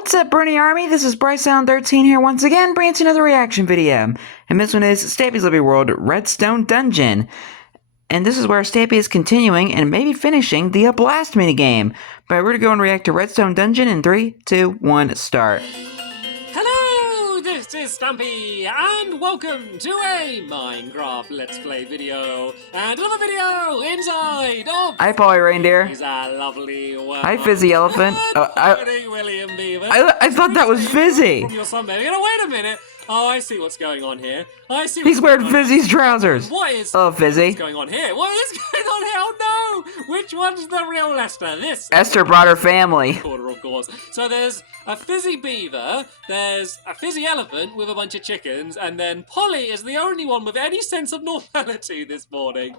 What's up, Bernie Army? This is BryceAllen13 here once again, bringing you another reaction video. And this one is Stampy's Living World Redstone Dungeon. And this is where Stampy is continuing and maybe finishing the Blast minigame. But we're going to go and react to Redstone Dungeon in 3, 2, 1, start. Hello, this is Stampy, and welcome to a Minecraft Let's Play video, and another video inside of... Hi, Polly Reindeer. He's a lovely world. Hi, Fizzy Elephant. William Beaver. I thought that was Fizzy. From your sunbed. Wait a minute. Oh, I see what's going on here. He's wearing Fizzy's trousers. What is Fizzy. What's going on here? What is going on here? Oh no! Which one's the real Lester? This. Esther brought her family. Of course. So there's a Fizzy Beaver, there's a Fizzy Elephant with a bunch of chickens, and then Polly is the only one with any sense of normality this morning.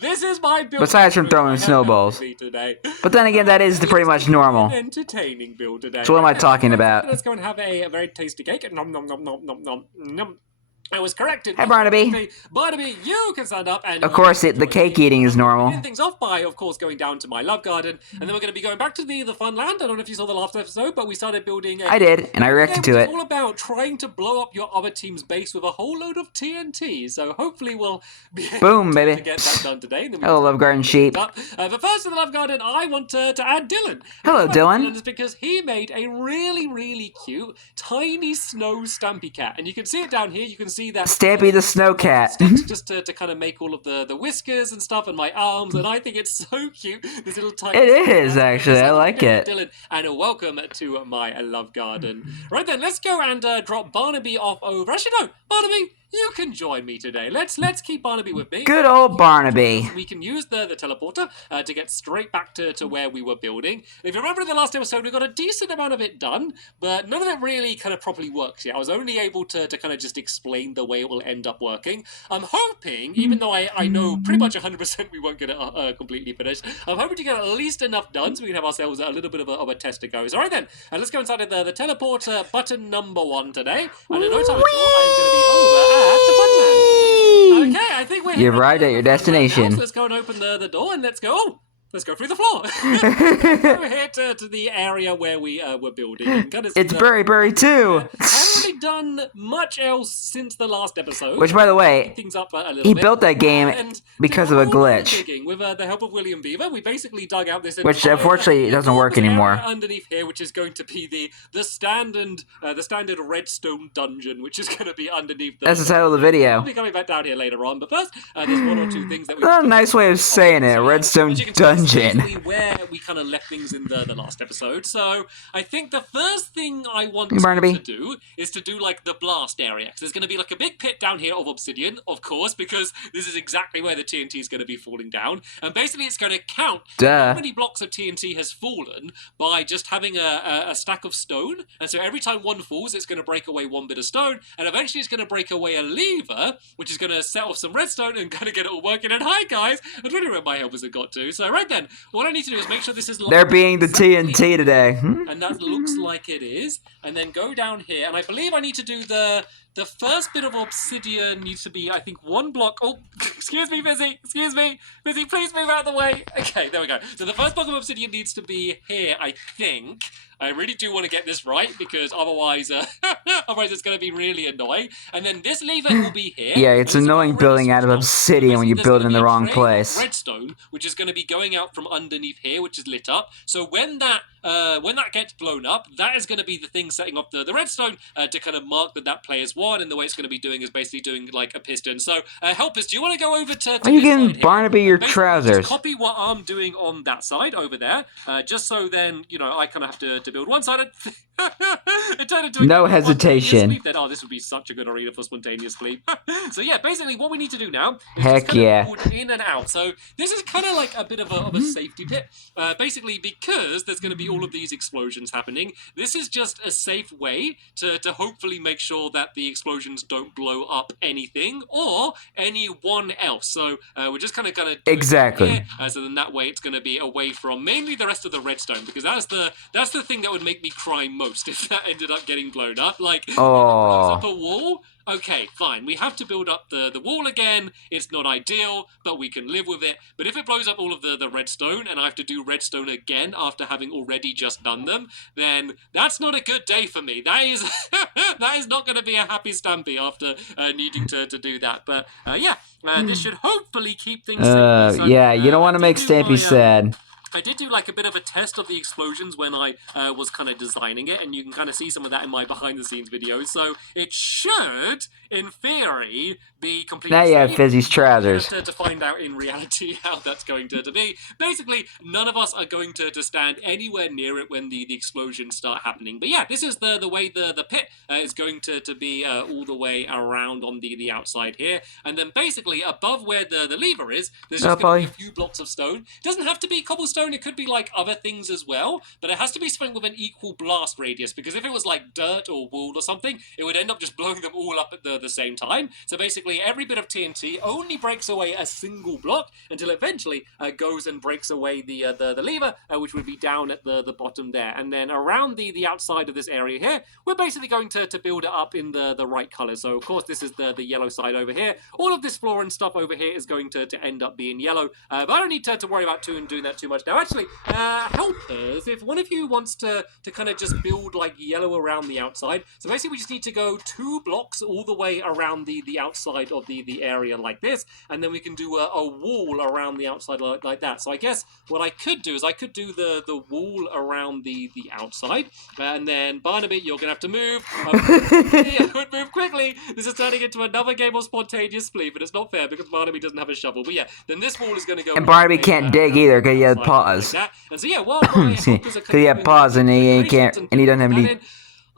This is my build. Besides from throwing snowballs. Today. But then again, that is pretty much normal. Entertaining build today. So what am I talking about? Let's go and have a very tasty cake. Nom nom nom nom nom nom nom. I was corrected. Hi, Barnaby. Barnaby, you can stand up and... Of course, the cake eating is normal. Ending things off by, of course, going down to my love garden, and then we're going to be going back to the fun land. I don't know if you saw the last episode, but we started building a... I did, and I reacted to it. It's all about trying to blow up your other team's base with a whole load of TNT, so hopefully we'll be able to get that done today. Hello, Love Garden Sheep. But first in the love garden, I want to add Dylan. Hello, Dylan. Is because he made a really, really cute, tiny snow Stampy cat, and you can see it down here. You can see that... Stampy the snow cat. Just to kind of make all of the whiskers and stuff and my arms, and I think it's so cute. This little tiny... It is, actually. I like it. Dylan, and welcome to my love garden. Right then, let's go and drop Barnaby off over... Actually, no, Barnaby, you can join me today. Let's keep Barnaby with me. Good old Barnaby. We can use the teleporter to get straight back to where we were building. If you remember in the last episode, we got a decent amount of it done, but none of it really kind of properly works yet. I was only able to kind of just explain the way it will end up working. I'm hoping, even though I know pretty much 100% we won't get it completely finished, I'm hoping to get at least enough done so we can have ourselves a little bit of a test to go. So right then, let's go inside of the teleporter button number 1 today. And in no time at all, I'm going to be over at the funland. Okay, I think we're... You've arrived at your destination. Let's go and open the door and let's go... Oh! Let's go through the floor. Over here to the area where we were building. It's Berry 2. I haven't really done much else since the last episode. Which, by the way, things up a little he bit. built that game because of a glitch. With the help of William Beaver, we basically dug out this... Which, unfortunately, doesn't work anymore. Underneath here, which is going to be the standard Redstone dungeon, which is going to be underneath... That's the title of the video. I'll be coming back down here later on, but first, there's one or two things that we... That's a nice way of saying it, Redstone Dungeon. Where we kind of left things in the last episode. So I think the first thing I want to do is to do like the blast area, because there's going to be like a big pit down here of obsidian, of course, because this is exactly where the TNT is going to be falling down, and basically it's going to count how many blocks of TNT has fallen by just having a stack of stone, and so every time one falls it's going to break away one bit of stone, and eventually it's going to break away a lever, which is going to set off some redstone and kind of get it all working. And hi guys, I don't know where my helpers have got to. So right then, what I need to do is make sure this is... They're being the TNT today. And that looks like it is. And then go down here. And I believe I need to do the first bit of obsidian needs to be, I think, 1 block... Oh, excuse me, Fizzy. Excuse me. Fizzy, please move out of the way. Okay, there we go. So the first block of obsidian needs to be here, I think. I really do want to get this right, because otherwise it's going to be really annoying. And then this lever will be here. Yeah, it's annoying building out of obsidian when you build in the wrong place. Redstone, which is going to be going out from underneath here, which is lit up. So when that gets blown up, that is going to be the thing setting off the redstone to kind of mark that player's won. And the way it's going to be doing is basically doing like a piston. So helpers, do you want to go over to Are you giving Barnaby your trousers? Just copy what I'm doing on that side over there, just so then, you know, I kind of have to build one side. It turned into no hesitation. Then, oh, this would be such a good arena for spontaneous sleep. So yeah, basically what we need to do now is Heck just kind yeah. of build in and out. So this is kind of like a bit of a safety pit. Basically because there's going to be all of these explosions happening. This is just a safe way to hopefully make sure that the explosions don't blow up anything or anyone else. So we're just kind of going to exactly. So then that way it's going to be away from mainly the rest of the redstone, because that's the thing that would make me cry most if that ended up getting blown up. Like, blows up a wall, okay, fine, we have to build up the wall again. It's not ideal, but we can live with it. But if it blows up all of the redstone and I have to do redstone again after having already just done them, then that's not a good day for me. That is that is not going to be a happy Stampy after needing to do that. But yeah, this should hopefully keep things safe. So, yeah, you don't want to make Stampy sad. I did do like a bit of a test of the explosions when I was kind of designing it, and you can kind of see some of that in my behind-the-scenes videos. So it should, in theory, be completely Now you have Fizzy's trousers. To find out in reality how that's going to be. Basically, none of us are going to stand anywhere near it when the explosions start happening. But yeah, this is the way the pit is going to be all the way around on the outside here. And then basically, above where the lever is, there's just going to be a few blocks of stone. It doesn't have to be cobblestone. It could be like other things as well, but it has to be something with an equal blast radius, because if it was like dirt or wool or something, it would end up just blowing them all up at the same time. So basically every bit of TNT only breaks away a single block until eventually goes and breaks away the lever, which would be down at the bottom there. And then around the outside of this area here, we're basically going to build it up in the right color. So of course this is the yellow side over here. All of this floor and stuff over here is going to end up being yellow, but I don't need to worry about doing that too much. Now, actually, helpers, if one of you wants to kind of just build, like, yellow around the outside, so basically we just need to go 2 blocks all the way around the outside of the area like this, and then we can do a wall around the outside like that. So I guess what I could do is I could do the wall around the outside, and then, Barnaby, you're going to have to move. I would move quickly. This is turning into another game of spontaneous splee, but it's not fair because Barnaby doesn't have a shovel. But yeah, then this wall is going to go... And Barnaby can't dig either because he had paws. Like and so yeah, while my helpers are because he had paws and he can't, and he doesn't have any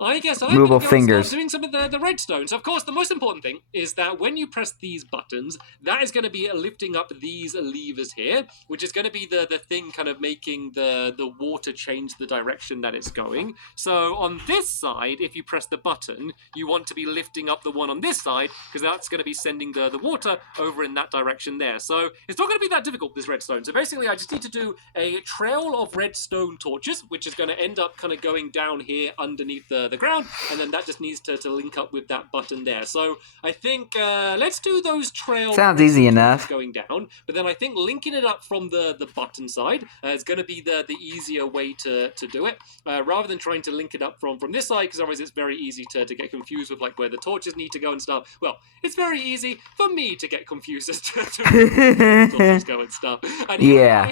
I guess I'm movable going to go fingers. Start doing some of the redstone. So, of course, the most important thing is that when you press these buttons, that is going to be lifting up these levers here, which is going to be the thing kind of making the water change the direction that it's going. So on this side, if you press the button, you want to be lifting up the one on this side, because that's going to be sending the water over in that direction there. So it's not going to be that difficult, this redstone. So basically, I just need to do a trail of redstone torches, which is going to end up kind of going down here underneath the ground, and then that just needs to link up with that button there. So I think let's do those trails. Sounds easy enough. Going down, but then I think linking it up from the button side is going to be the easier way to do it, rather than trying to link it up from this side, because otherwise it's very easy to get confused with like where the torches need to go and stuff. Well, it's very easy for me to get confused as to where the torches go and stuff. And yeah,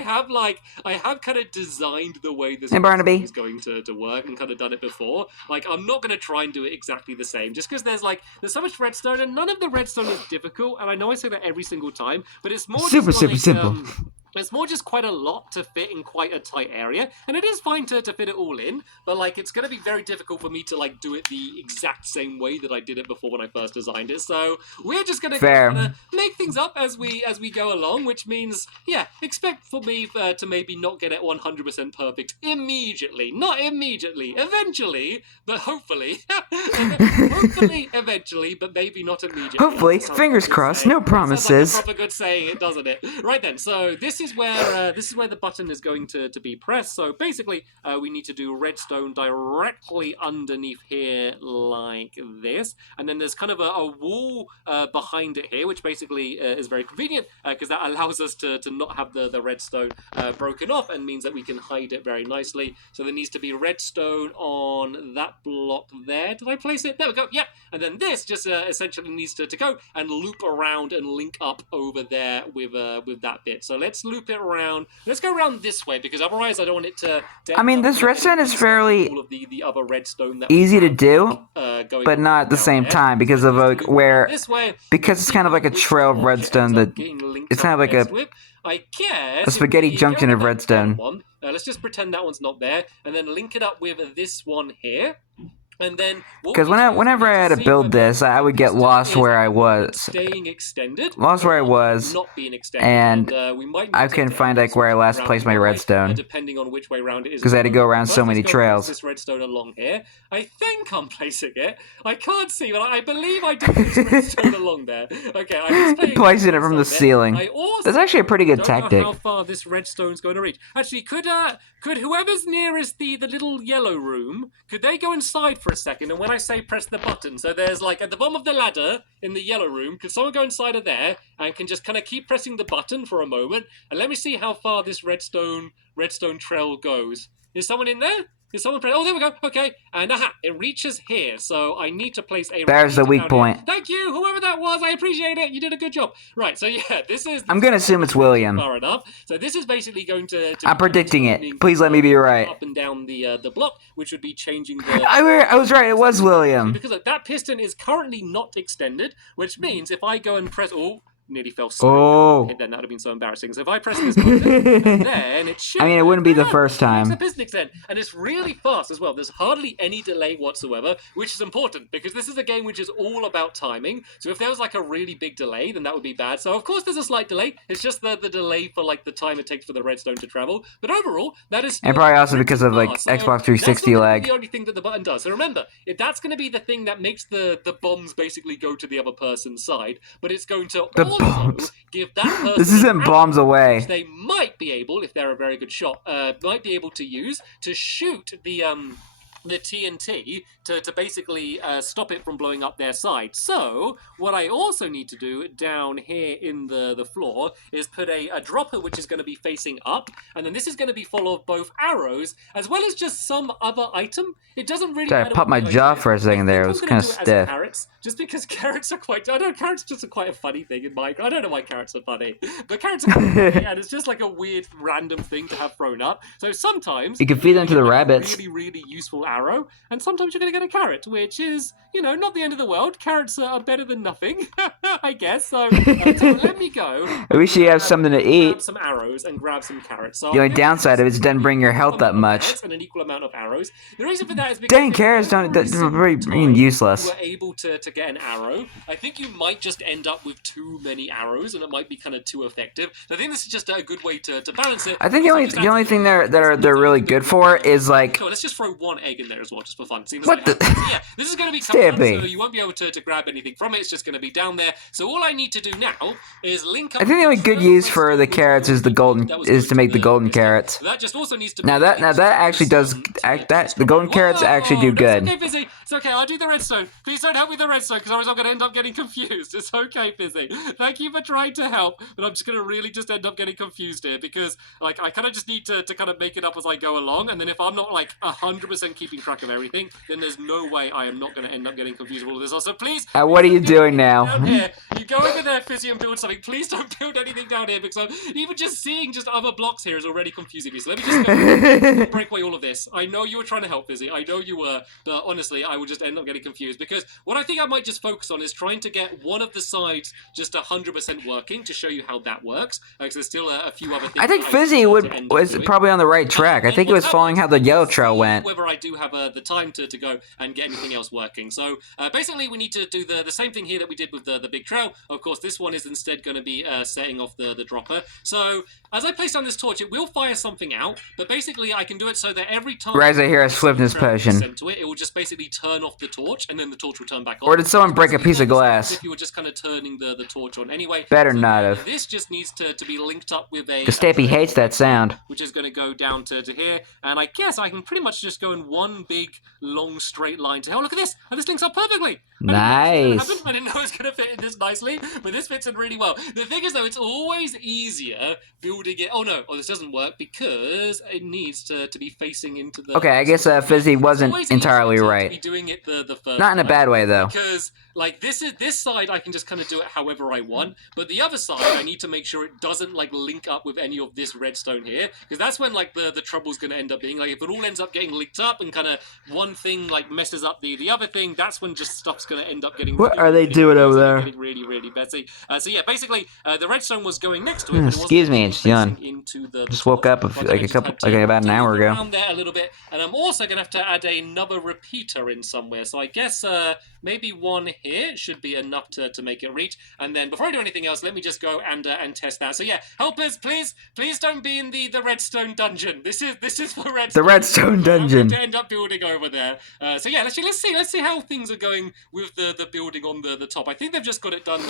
I have kind of designed the way this is going to work and kind of done it before. Like, I'm not going to try and do it exactly the same, just because there's so much redstone, and none of the redstone is difficult, and I know I say that every single time, but it's more super simple. It's more just quite a lot to fit in quite a tight area, and it is fine to fit it all in, but like it's going to be very difficult for me to like do it the exact same way that I did it before when I first designed it. So we're just going to make things up as we go along, which means, yeah, expect for me to maybe not get it 100% perfect immediately. Not immediately, eventually, but hopefully. Hopefully eventually, but maybe not immediately. Hopefully, fingers crossed, no promises. Sounds like a proper good saying, it doesn't it? Right then, so this is where the button is going to be pressed. So basically, we need to do redstone directly underneath here like this, and then there's kind of a wall behind it here, which basically is very convenient because that allows us to not have the redstone broken off, and means that we can hide it very nicely. So there needs to be redstone on that block there. Did I place it? There we go. Yep. And then this just essentially needs to go and loop around and link up over there with that bit. So let's loop it around. Let's go around this way, because otherwise I don't want it to I mean, this redstone is fairly all of the other redstone that easy to do, but not at the same time, because of because it's kind of like a trail of redstone that it's kind of like a spaghetti junction of redstone. Let's just pretend that one's not there, and then link it up with this one here. And then, because whenever I had to build this, I would get lost where I was. Staying extended. Lost where I was, not being extended, and I couldn't find like where I last placed my redstone. Depending on which way around it is. Because I had to go around so many trails. This redstone along here. I think I'm placing it. I can't see, but I believe I did place redstone along there. Okay, I'm just placing it from the ceiling. That's actually a pretty good tactic. How far this redstone's going to reach? Actually, could whoever's nearest the little yellow room, could they go inside for for a second, and when I say press the button, so there's like at the bottom of the ladder in the yellow room, can someone go inside of there and can just kind of keep pressing the button for a moment, and let me see how far this redstone trail goes. Is someone in there? Is someone press? Oh, there we go. Okay, and aha, it reaches here. So I need to place a. There's the weak point. Here. Thank you, whoever that was. I appreciate it. You did a good job. Right. So yeah, this is. I'm gonna assume it's William. Far enough. So this is basically going to I'm predicting it. Please let me be right. Up and down the block, which would be changing the. I was right. It was William. Because look, that piston is currently not extended, which means if I go and press. Oh. Nearly fell straight then that would have been so embarrassing. So if I press this button, then it should. I mean, it wouldn't be the first time. It's a piston extend, and it's really fast as well. There's hardly any delay whatsoever, which is important because this is a game which is all about timing. So if there was like a really big delay, then that would be bad. So of course there's a slight delay. It's just the delay for like the time it takes for the redstone to travel. But overall, that is. And probably also because of like Xbox 360 lag. That's the only thing that the button does. So remember, if that's going to be the thing that makes the bombs basically go to the other person's side, but it's going to also give that person. This isn't bombs away. They might be able, if they're a very good shot, might be able to use to shoot the TNT to basically stop it from blowing up their side. So what I also need to do down here in the floor is put a dropper which is going to be facing up, and then this is going to be full of both arrows as well as just some other item. It doesn't really matter. I popped my jaw for a second there. It was kind of stiff. Carrots, just because carrots are quite. I know carrots are just quite a funny thing in my. I don't know why carrots are funny, but carrots are quite funny, and it's just like a weird random thing to have thrown up. So sometimes you can feed them to the rabbits. Really useful arrow. And sometimes you're going to get a carrot, which is, you know, not the end of the world. Carrots are better than nothing, I guess. So let me go. At least you have something to eat. Grab some arrows and grab some carrots. So the only downside of it is it doesn't bring your health that much. And an equal amount of arrows. The reason for that is because dang, carrots they're very useless. You were able to get an arrow. I think you might just end up with too many arrows, and it might be kind of too effective. So I think this is just a good way to balance it. I think the only thing they're really good for is like. So let's just throw one egg in there as well, just for fun. What the? Yeah, this is going to be coming Stampy. up, so you won't be able to grab anything from it. It's just going to be down there. So all I need to do now is link up. I think the only good use for the carrots is to make the golden carrots. That just also needs to. Now that actually does the golden carrots actually do good. It's okay, Fizzy. It's okay. I'll do the redstone. Please don't help with the redstone, because otherwise I'm going to end up getting confused. It's okay, Fizzy. Thank you for trying to help, but I'm just going to really just end up getting confused here, because like I kind of just need to kind of make it up as I go along, and then if I'm not like 100% keeping track of everything, then there's no way I am not going to end up getting confused with all of this. Also, please. What are you doing now? Down here. You go over there, Fizzy, and build something. Please don't build anything down here, because even just seeing just other blocks here is already confusing me. So let me just go break away all of this. I know you were trying to help, Fizzy. I know you were, but honestly, I would just end up getting confused, because what I think I might just focus on is trying to get one of the sides just 100% working to show you how that works. Because there's still a few other things. I think Fizzy was probably on the right track. I think it was following how the yellow trail went. Whether I do have the time to go and get anything else working. So basically, we need to do the same thing here that we did with the big trail. Of course, this one is instead going to be setting off the dropper. So as I place down this torch, it will fire something out, but basically I can do it so that every time Ryza here has flipped his potion. It will just basically turn off the torch, and then the torch will turn back on. Or did someone break a piece of glass? If you were just kind of turning the torch on anyway. Better not have. This just needs to be linked up with a... Because Stampy hates that sound. Which is going to go down to here, and I guess I can pretty much just go in one big, long, straight line to... Oh, look at this! And this links up perfectly! Nice! I didn't know it was going to fit in this nicely, but this fits in really well. The thing is, though, it's always easier building it... Oh, no. Oh, this doesn't work because it needs to be facing into the... Okay, I guess Fizzy wasn't entirely right. Be doing it the first Not in a bad way, though. Because, like, this side I can just kind of do it however I want, but the other side I need to make sure it doesn't, like, link up with any of this redstone here, because that's when, like, the trouble's going to end up being. Like, if it all ends up getting linked up and kind of one thing, like, messes up the other thing, that's when just stuff's going to end up getting... What are they doing over there? Getting really, really messy. So, yeah, basically, the redstone was going next to it. Excuse me, it's John. Just woke up about an hour ago. Around there a little bit, and I'm also going to have to add another repeater in somewhere, so I guess maybe one here should be enough to make it reach. And then before I do anything else, let me just go and test that. So yeah, helpers, please don't be in the redstone dungeon. This is for redstone. The redstone dungeon. I'm going to end up that building over there. So yeah, let's see how things are going with the building on the top. I think they've just got it done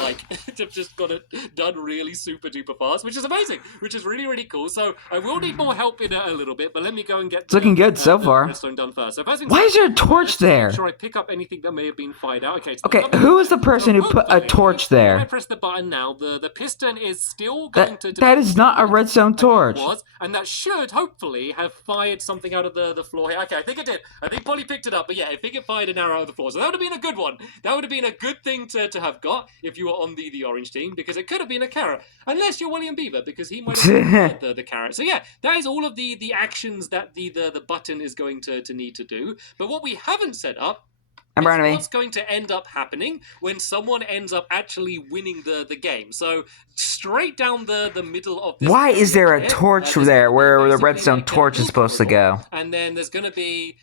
they've just got it done really super duper fast, which is amazing, which is really really cool. So I will need more help in a little bit, but let me go and get it's looking good so far. Redstone done first. So first why is there a torch there? Make sure I pick up anything that may have been fired out. Okay. Okay, who is the person who put a torch there? When I press the button now, the piston is still going to... That is not a redstone torch. And that should hopefully have fired something out of the floor here. Okay, I think it did. I think Polly picked it up, but yeah, I think it fired an arrow out of the floor. So that would have been a good one. That would have been a good thing to have got if you were on the orange team, because it could have been a carrot. Unless you're William Beaver, because he might have the carrot. So yeah, that is all of the actions that the button is going to need to do. But what we haven't set up what's going to end up happening when someone ends up actually winning the game. So straight down the middle of this... Why is there a torch there where the redstone torch is supposed to go? And then there's going to be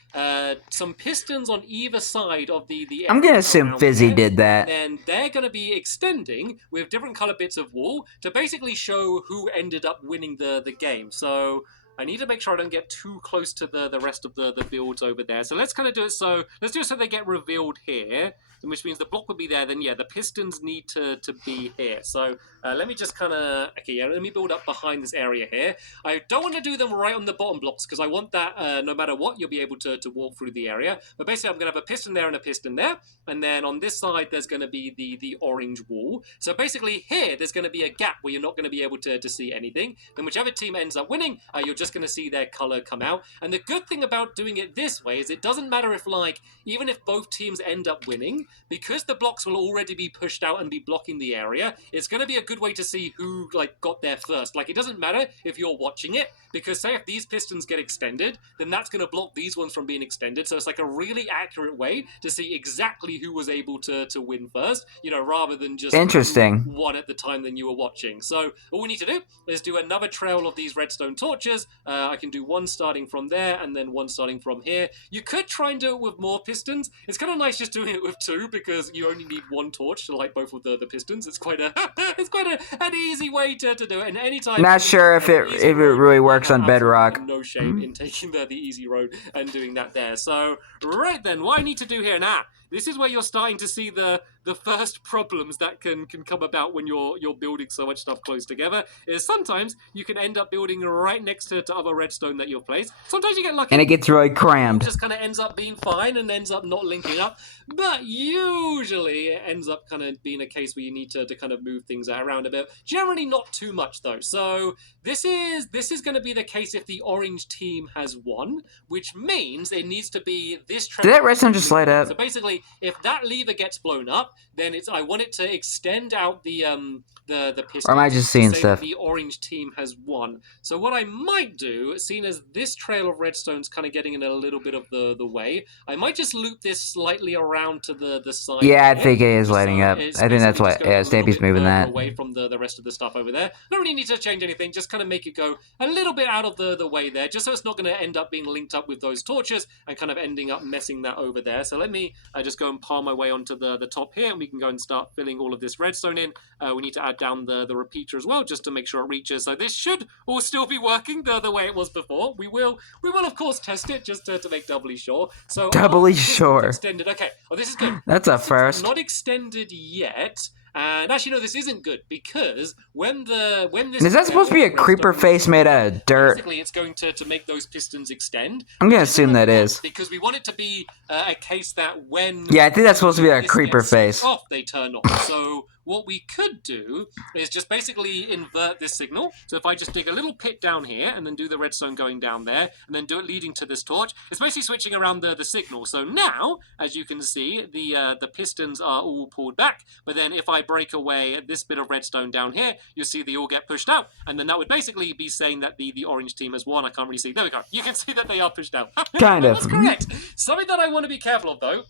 some pistons on either side of the I'm going to assume Fizzy did that. And they're going to be extending with different color bits of wool to basically show who ended up winning the game. So I need to make sure I don't get too close to the rest of the builds over there. So let's kind of do it so... Let's do it so they get revealed here, which means the block would be there. Then, yeah, the pistons need to be here. So let me just kind of... Okay, yeah, let me build up behind this area here. I don't want to do them right on the bottom blocks because I want that, no matter what, you'll be able to walk through the area. But basically, I'm going to have a piston there and a piston there. And then on this side, there's going to be the orange wall. So basically here, there's going to be a gap where you're not going to be able to see anything. Then whichever team ends up winning, you're just going to see their color come out. And the good thing about doing it this way is it doesn't matter if, like, even if both teams end up winning, because the blocks will already be pushed out and be blocking the area, it's going to be a good way to see who, like, got there first. Like, it doesn't matter if you're watching it, because say if these pistons get extended, then that's going to block these ones from being extended. So it's like a really accurate way to see exactly who was able to win first, you know, rather than just one at the time than you were watching. So all we need to do is do another trail of these redstone torches. I can do one starting from there and then one starting from here. You could try and do it with more pistons. It's kind of nice just doing it with two because you only need one torch to light both of the pistons. It's quite an easy way to do it. And anytime... Not sure if it really works on bedrock. No shame in taking the easy road and doing that there. So right then, what I need to do here now, this is where you're starting to see the first problems that can come about when you're building so much stuff close together, is sometimes you can end up building right next to other redstone that you've placed. Sometimes you get lucky. And it gets really crammed. It just kind of ends up being fine and ends up not linking up. But usually it ends up kind of being a case where you need to kind of move things around a bit. Generally not too much though. So this is going to be the case if the orange team has won, which means it needs to be this... Did that redstone just light up? So basically, if that lever gets blown up, then I want it to extend out the piston. Or am I just seeing stuff? The orange team has won. So what I might do, seeing as this trail of redstone's kind of getting in a little bit of the way, I might just loop this slightly around to the side. Yeah, I think it is lighting up. I think that's why Stampy's moving that. Away from the rest of the stuff over there. Don't really need to change anything. Just kind of make it go a little bit out of the way there, just so it's not going to end up being linked up with those torches and kind of ending up messing that over there. So let me just go and palm my way onto the top here, and we can go and start filling all of this redstone in. We need to add down the repeater as well, just to make sure it reaches. So this should all still be working the way it was before. We will of course test it just to make doubly sure. So doubly sure. Extended. Okay. Oh, this is good. That's a first. Not extended yet. And actually, no, this isn't good because when this... Is that supposed to be a creeper face made out of dirt? Basically, it's going to make those pistons extend. I'm going to assume that is. Because we want it to be a case that when... Yeah, I think that's supposed to be a creeper face. Off, they turn off. So what we could do is just basically invert this signal. So if I just dig a little pit down here and then do the redstone going down there and then do it leading to this torch, it's basically switching around the signal. So now, as you can see, the pistons are all pulled back. But then if I break away this bit of redstone down here, you'll see they all get pushed out. And then that would basically be saying that the orange team has won. I can't really see. There we go. You can see that they are pushed out. Kind of. That's correct. Something that I want to be careful of, though,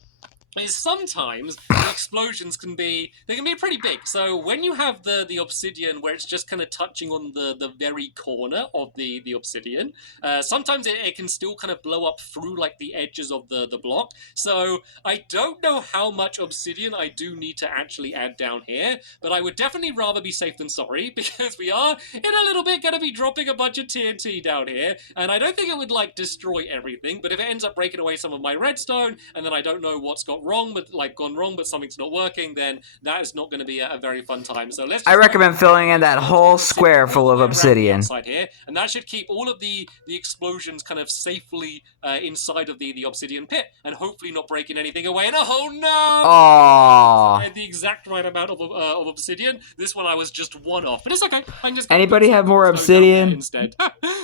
is sometimes the explosions can be pretty big. So when you have the obsidian where it's just kind of touching on the very corner of the obsidian, sometimes it can still kind of blow up through like the edges of the block. So I don't know how much obsidian I do need to actually add down here, but I would definitely rather be safe than sorry, because we are in a little bit going to be dropping a bunch of TNT down here, and I don't think it would like destroy everything, but if it ends up breaking away some of my redstone, and then I don't know what's gone wrong, but something's not working, then that is not going to be a very fun time. So I recommend filling in that whole square full of obsidian. Here, and that should keep all of the explosions kind of safely inside of the obsidian pit, and hopefully not breaking anything away. And oh no! Aww. I had the exact right amount of obsidian. This one I was just one off, but it's okay. I'm just anybody have more obsidian instead.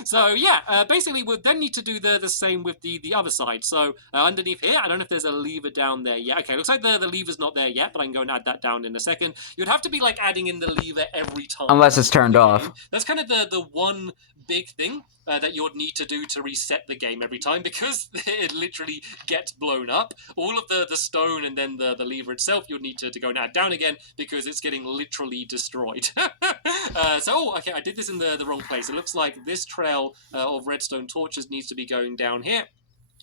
So yeah, basically we'll then need to do the same with the other side. So underneath here, I don't know if there's a lever down there yet. Okay, looks like the lever's not there yet, but I can go and add that down in a second. You'd have to be like adding in the lever every time, unless it's turned off. That's kind of the one big thing that you would need to do to reset the game every time, because it literally gets blown up. All of the stone and then the lever itself you'd need to go and add down again, because it's getting literally destroyed. Okay, I did this in the wrong place. It looks like this trail of redstone torches needs to be going down here.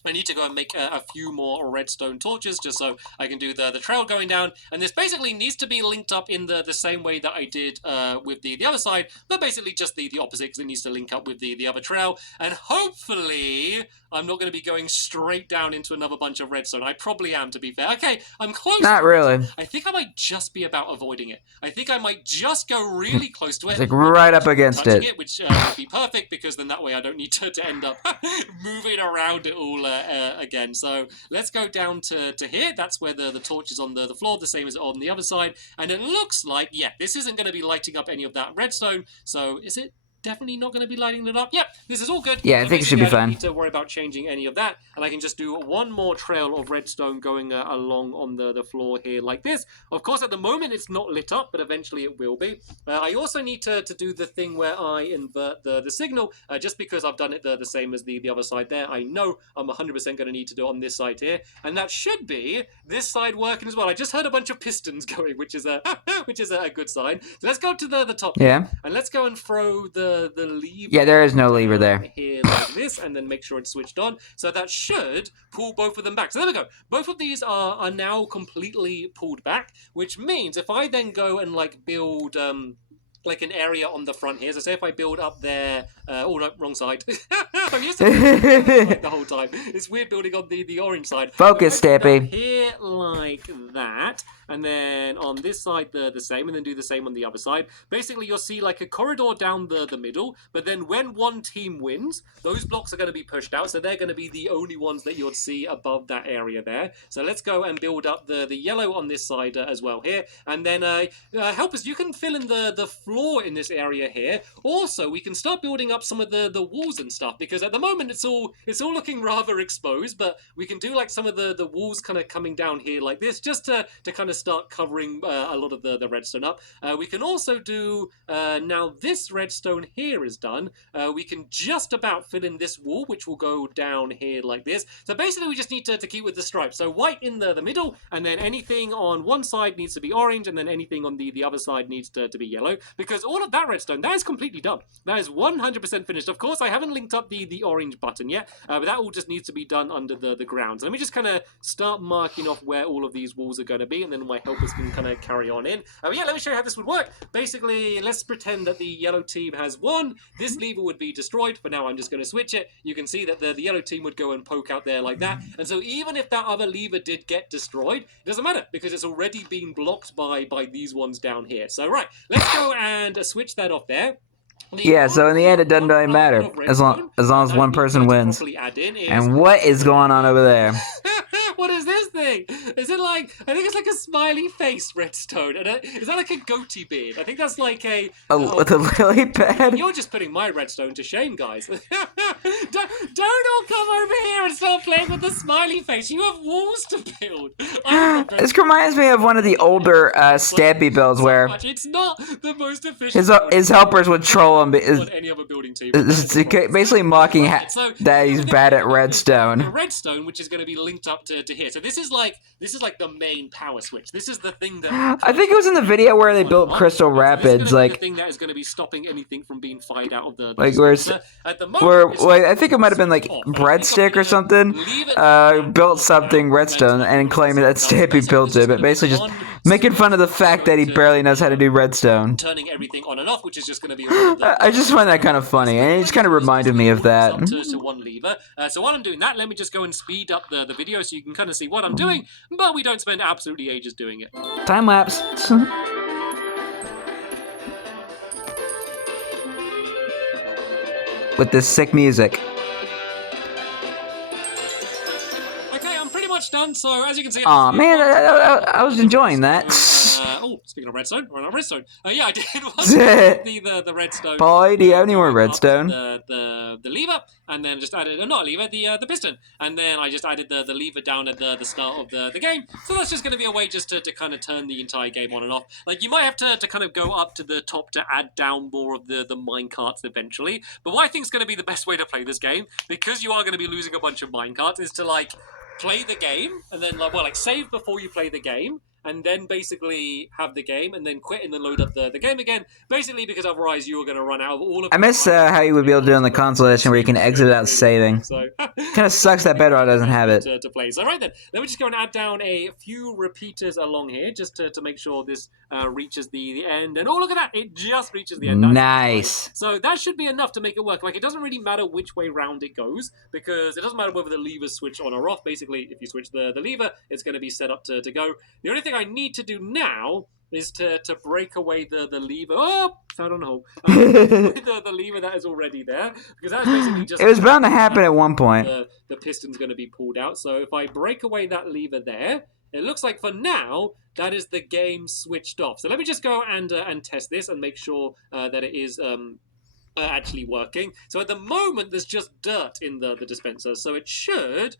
I need to go and make a few more redstone torches just so I can do the trail going down. And this basically needs to be linked up in the same way that I did with the other side, but basically just the opposite, because it needs to link up with the other trail. And hopefully I'm not going to be going straight down into another bunch of redstone. I probably am, to be fair. Okay, I'm close. Not really. I think I might just be about avoiding it. I think I might just go really close to it. Like right up against it. Which would be perfect, because then that way I don't need to end up moving around it all again. So let's go down to here. That's where the torch is on the floor, the same as on the other side. And it looks like, yeah, this isn't going to be lighting up any of that redstone. So is it definitely not going to be lighting it up? Yep, this is all good. Yeah, I think it should be fine. I don't need to worry about changing any of that, and I can just do one more trail of redstone going along on the floor here like this. Of course, at the moment it's not lit up, but eventually it will be. I also need to do the thing where I invert the signal, just because I've done it the same as the other side there. I know I'm 100% going to need to do it on this side here, and that should be this side working as well. I just heard a bunch of pistons going, which is a good sign. So let's go to the top. Yeah. And let's go and throw the lever. Yeah, there is no lever there. Here like this, and then make sure it's switched on. So that should pull both of them back. So there we go. Both of these are now completely pulled back, which means if I then go and like build like an area on the front here. So say if I build up there, oh no, wrong side. I'm used to like the whole time. It's weird building on the orange side. Focus, Stampy. Here like that, and then on this side the same, and then do the same on the other side. Basically, you'll see like a corridor down the middle, but then when one team wins, those blocks are going to be pushed out, so they're going to be the only ones that you'll see above that area there. So let's go and build up the yellow on this side as well here, and then helpers, you can fill in the floor in this area here. Also, we can start building up some of the walls and stuff, because at the moment it's all looking rather exposed, but we can do like some of the walls kind of coming down here like this, just to kind of start covering a lot of the redstone up. We can also do, now this redstone here is done, we can just about fill in this wall, which will go down here like this. So basically we just need to keep with the stripes. So white in the middle, and then anything on one side needs to be orange, and then anything on the other side needs to be yellow, because all of that redstone, that is completely done. That is 100% finished. Of course, I haven't linked up the orange button yet, but that all just needs to be done under the ground. So let me just kind of start marking off where all of these walls are going to be, and then my helpers can kind of carry on in. Yeah, let me show you how this would work. Basically, let's pretend that the yellow team has won. This lever would be destroyed. For now, I'm just going to switch it. You can see that the yellow team would go and poke out there like that. And so even if that other lever did get destroyed, it doesn't matter, because it's already been blocked by these ones down here. So right, let's go and switch that off there. Yeah, so in the end, it doesn't really matter as long as one person wins. And what is going on over there? What is this thing? Is it like, I think it's like a smiley face redstone. And is that like a goatee beard? I think that's like a... with a lily pad? You're just putting my redstone to shame, guys. Don't all come over here and start playing with the smiley face. You have walls to build. This reminds me of one of the older Stampy builds where it's not the most efficient. His helpers would troll him. Any other building team. Basically mocking that he's bad at redstone. The redstone, which is going to be linked up to here. So this is like the main power switch. This is the thing that I think it was in the video where they built Crystal Rapids, like the thing that is going to be stopping anything from being fired out of the like dispenser. At the moment, I think it might have been like Breadstick or something. Built something Redstone and claiming that Stampy built it, but basically just making fun of the fact that he barely knows how to do Redstone. Turning everything on and off, which is just going to be. I just find that kind of funny, and it just kind of reminded me of that. Up to one lever. So while I'm doing that, let me just go and speed up the video so you can kind of see what I'm doing, but we don't spend absolutely ages doing it. Time lapse. With this sick music. Okay, I'm pretty much done. So as you can see, aw man, I was enjoying that. Oh, speaking of redstone, we're on redstone. Yeah, I did the redstone. Boy, do you have any more redstone? The lever, and then just added not a lever, the piston, and then I just added the lever down at the start of the game. So that's just going to be a way just to kind of turn the entire game on and off. Like you might have to kind of go up to the top to add down more of the minecarts eventually. But what I think is going to be the best way to play this game, because you are going to be losing a bunch of minecarts, is to like play the game and then like save before you play the game. And then basically have the game, and then quit, and then load up the game again. Basically, because otherwise you are going to run out of all of. I miss how you would be able to do it on the console edition where you can exit without saving. So kind of sucks that Bedrock doesn't have it. To play. So right then, let me just go and add down a few repeaters along here, just to make sure this reaches the end. And oh, look at that! It just reaches the end. Nice. So that should be enough to make it work. Like it doesn't really matter which way round it goes, because it doesn't matter whether the levers switch on or off. Basically, if you switch the lever, it's going to be set up to go. The only thing I need to do now is to break away the lever. Oh, I don't know. The lever that is already there, because that's basically just. It was bound to happen at one point. The piston's going to be pulled out. So if I break away that lever there, it looks like for now that is the game switched off. So let me just go and test this and make sure that it is actually working. So at the moment there's just dirt in the dispenser, so it should.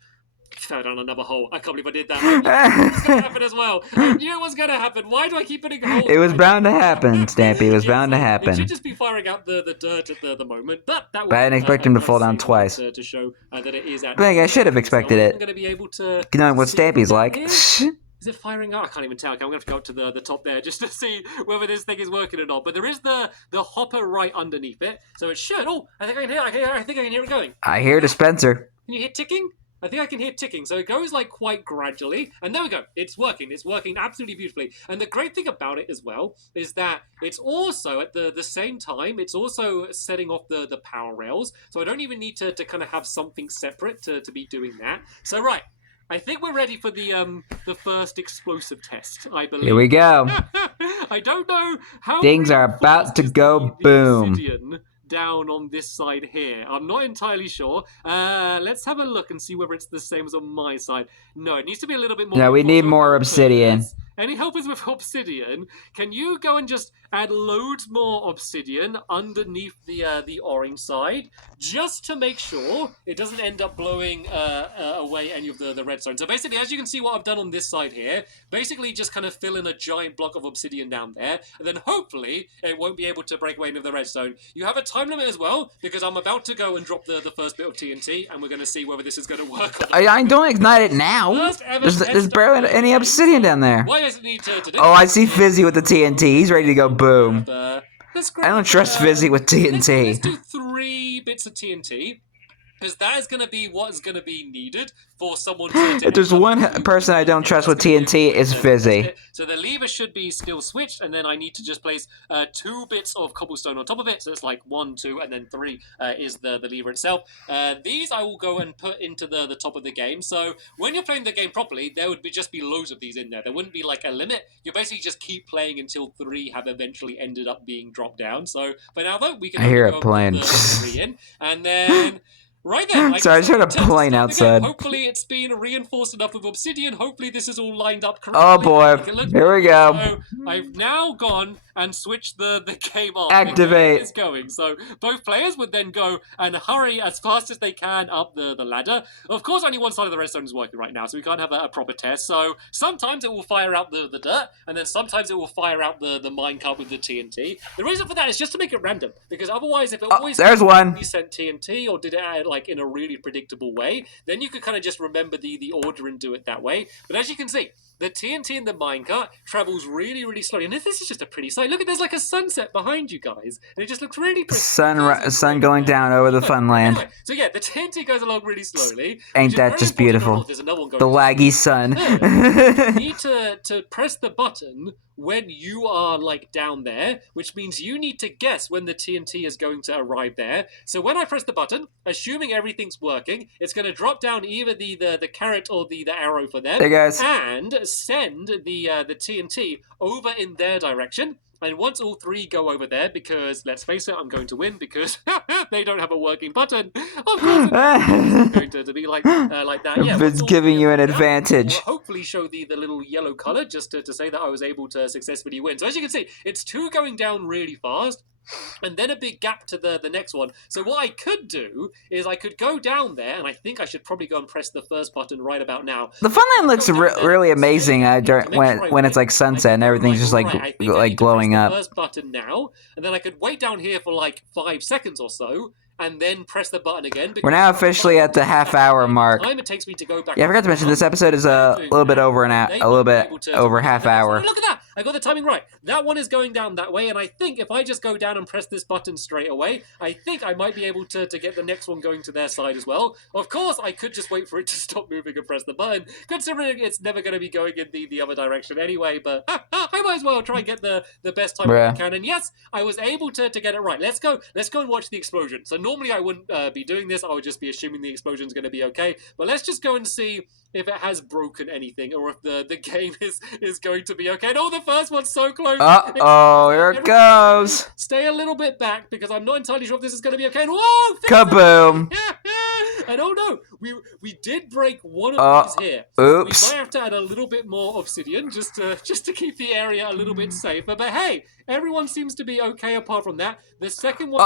Fell down another hole. I can't believe I did that. It's going to happen as well. I knew it was going to happen. Why do I keep putting holes? It was bound to happen, Stampy. It was bound to happen. It should just be firing out the dirt at the moment. But that I didn't expect him to fall down twice. To show that it is actually. I should have expected it. I'm going to be able to. You know what Stampy's like. Is it firing out? I can't even tell. Okay, I'm going to have to go up to the top there just to see whether this thing is working or not. But there is the hopper right underneath it. So it should. Oh, I think I can hear it going. I hear dispenser. Can you hear ticking? I think I can hear ticking, so it goes like quite gradually, and there we go. It's working absolutely beautifully. And the great thing about it as well is that it's also at the same time, it's also setting off the power rails, so I don't even need to kind of have something separate to be doing that. So right, I think we're ready for the first explosive test, I believe. Here we go. I don't know how things are about to go boom. Down on this side here. I'm not entirely sure. Let's have a look and see whether it's the same as on my side. No, it needs to be a little bit more. No, we need more obsidian. Any helpers with obsidian? Can you go and just add loads more obsidian underneath the orange side, just to make sure it doesn't end up blowing away any of the redstone. So basically, as you can see what I've done on this side here, basically just kind of fill in a giant block of obsidian down there, and then hopefully it won't be able to break away any of the redstone. You have a time limit as well, because I'm about to go and drop the first bit of TNT, and we're going to see whether this is going to work. I don't ignite it now. There's barely any obsidian down there. Why does it need to do? Oh, I see Fizzy with the TNT. He's ready to go boom. I don't trust Fizzy with TNT. Let's do 3 bits of TNT, because that is going to be what is going to be needed for someone to... If there's one person I don't trust with TNT, it's Fizzy. So the lever should be still switched, and then I need to just place 2 bits of cobblestone on top of it. So it's like 1, 2, and then 3 is the lever itself. These I will go and put into the top of the game. So when you're playing the game properly, there would just be loads of these in there. There wouldn't be like a limit. You basically just keep playing until 3 have eventually ended up being dropped down. So for now, though, we can... I hear it playing. The 3 in, and then... Right then. Sorry, I just heard a plane outside. Hopefully it's been reinforced enough with obsidian. Hopefully this is all lined up correctly. Oh boy, here we go. So I've now gone and switch the game off. Activate. It's going. So both players would then go and hurry as fast as they can up the ladder. Of course, only one side of the redstone is working right now, so we can't have a proper test. So sometimes it will fire out the dirt, and then sometimes it will fire out the minecart with the TNT. The reason for that is just to make it random, because otherwise, if it always there's one. You sent TNT, or did it like in a really predictable way, then you could kind of just remember the order and do it that way. But as you can see, the TNT in the minecart travels really, really slowly. And this is just a pretty sight. Look, there's like a sunset behind you guys. And it just looks really pretty. Sun going down over the fun land. Anyway, so yeah, the TNT goes along really slowly. Ain't that just beautiful? There's another one going. The laggy sun. You need to press the button when you are like down there, which means you need to guess when the TNT is going to arrive there. So when I press the button, assuming everything's working, it's going to drop down either the carrot or the arrow for them. Hey guys. And send the TNT over in their direction. And once all three go over there, because let's face it, I'm going to win because they don't have a working button. Of course, it's going to be like that. Yeah, it's giving you an advantage. We'll hopefully show the little yellow color just to say that I was able to successfully win. So as you can see, it's two going down really fast. And then a big gap to the next one. So what I could do is I could go down there, and I think I should probably go and press the first button right about now. The Funland looks really amazing when it's like sunset and everything's just like glowing up. The first button now, and then I could wait down here for like 5 seconds or so. And then press the button again. We're now officially at the half-hour mark. Time it takes me to go back. Yeah, I forgot to mention this episode is a little bit over half hour. Look at that! I got the timing right. That one is going down that way, and I think if I just go down and press this button straight away, I think I might be able to get the next one going to their side as well. Of course, I could just wait for it to stop moving and press the button, considering it's never going to be going in the other direction anyway, but I might as well try and get the best time I can. And yes, I was able to get it right. Let's go and watch the explosion. So normally I wouldn't be doing this. I would just be assuming the explosion's going to be okay. But let's just go and see if it has broken anything or if the game is going to be okay. No, the first one's so close. Uh-oh, here it goes. Stay a little bit back because I'm not entirely sure if this is going to be okay. And whoa! Kaboom! And oh no, we did break one of these here. Oops. We might have to add a little bit more obsidian just to keep the area a little bit safer. But hey, everyone seems to be okay apart from that. The second one,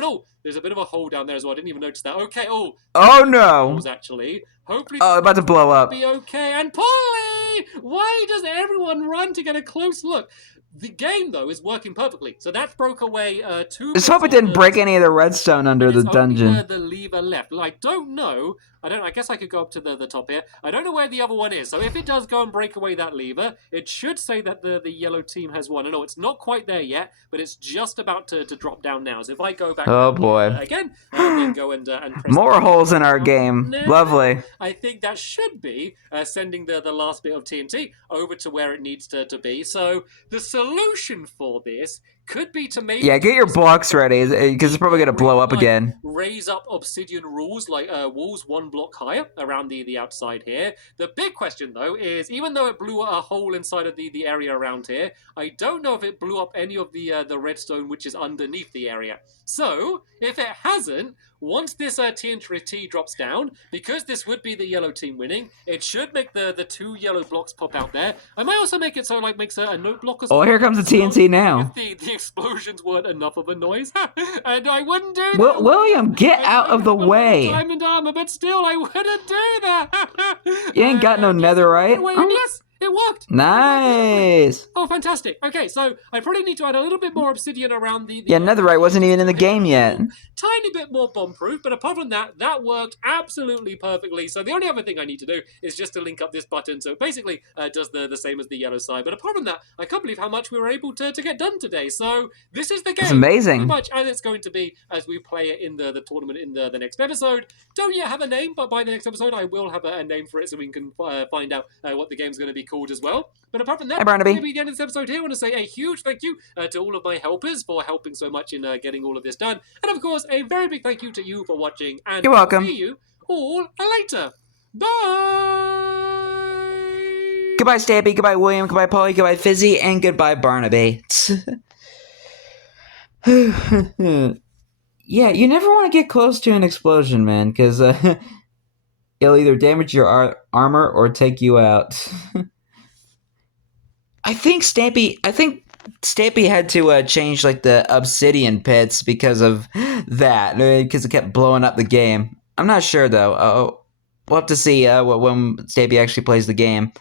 no, there's a bit of a hole down there as well. I didn't even notice that. Okay, oh no! Actually, hopefully, about to blow up. Be okay. And Polly, why does everyone run to get a close look? The game, though, is working perfectly. So that broke away two... Let's hope it didn't break any of the redstone under the dungeon. Only the lever left. I don't know. I guess I could go up to the top here. I don't know where the other one is. So if it does go and break away that lever, it should say that the yellow team has won. I know it's not quite there yet, but it's just about to drop down now. So if I go back again, and then go and press... More holes in our game. Lovely. I think that should be sending the last bit of TNT over to where it needs to be. So the solution for this could be to maybe... Yeah, get your blocks ready, because it's probably going to blow up again. Raise up obsidian walls, walls 1 block higher around the outside here. The big question, though, is even though it blew a hole inside of the area around here, I don't know if it blew up any of the redstone which is underneath the area. So, if it hasn't, once this TNT drops down, because this would be the yellow team winning, it should make the 2 yellow blocks pop out there. I might also make it so it makes a note block as well. Oh, here comes the TNT now. If the explosions weren't enough of a noise, and I wouldn't do that. William, get out of the way. Diamond armor, but still, I wouldn't do that. You ain't got no netherite. Yes. It worked! Nice! Oh, fantastic. Okay, so I probably need to add a little bit more obsidian around the yeah, netherite wasn't even in the game yet. Tiny bit more bomb-proof, but apart from that, that worked absolutely perfectly. So the only other thing I need to do is just to link up this button. So it basically does the same as the yellow side. But apart from that, I can't believe how much we were able to get done today. So this is the game. It's amazing. Pretty much as it's going to be as we play it in the tournament in the next episode. Don't yet have a name, but by the next episode, I will have a name for it so we can find out what the game's going to be called as well. But apart from that, hey, Barnaby. Maybe the end of this episode here, I want to say a huge thank you to all of my helpers for helping so much in getting all of this done. And of course, a very big thank you to you for watching. And you're welcome. See you all later. Bye! Goodbye, Stampy. Goodbye, William. Goodbye, Polly. Goodbye, Fizzy. And goodbye, Barnaby. Yeah, you never want to get close to an explosion, man, because it'll either damage your armor or take you out. I think Stampy had to change the obsidian pits because of that, because it kept blowing up the game. I'm not sure though. We'll have to see when Stampy actually plays the game.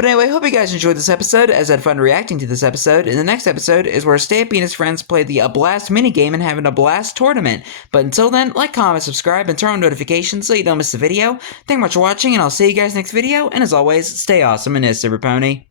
But anyway, hope you guys enjoyed this episode, as I had fun reacting to this episode. And the next episode is where Stampy and his friends play the A Blast minigame and having a blast tournament. But until then, like, comment, subscribe, and turn on notifications so you don't miss the video. Thank you much for watching, and I'll see you guys next video. And as always, stay awesome and this, Super Pony.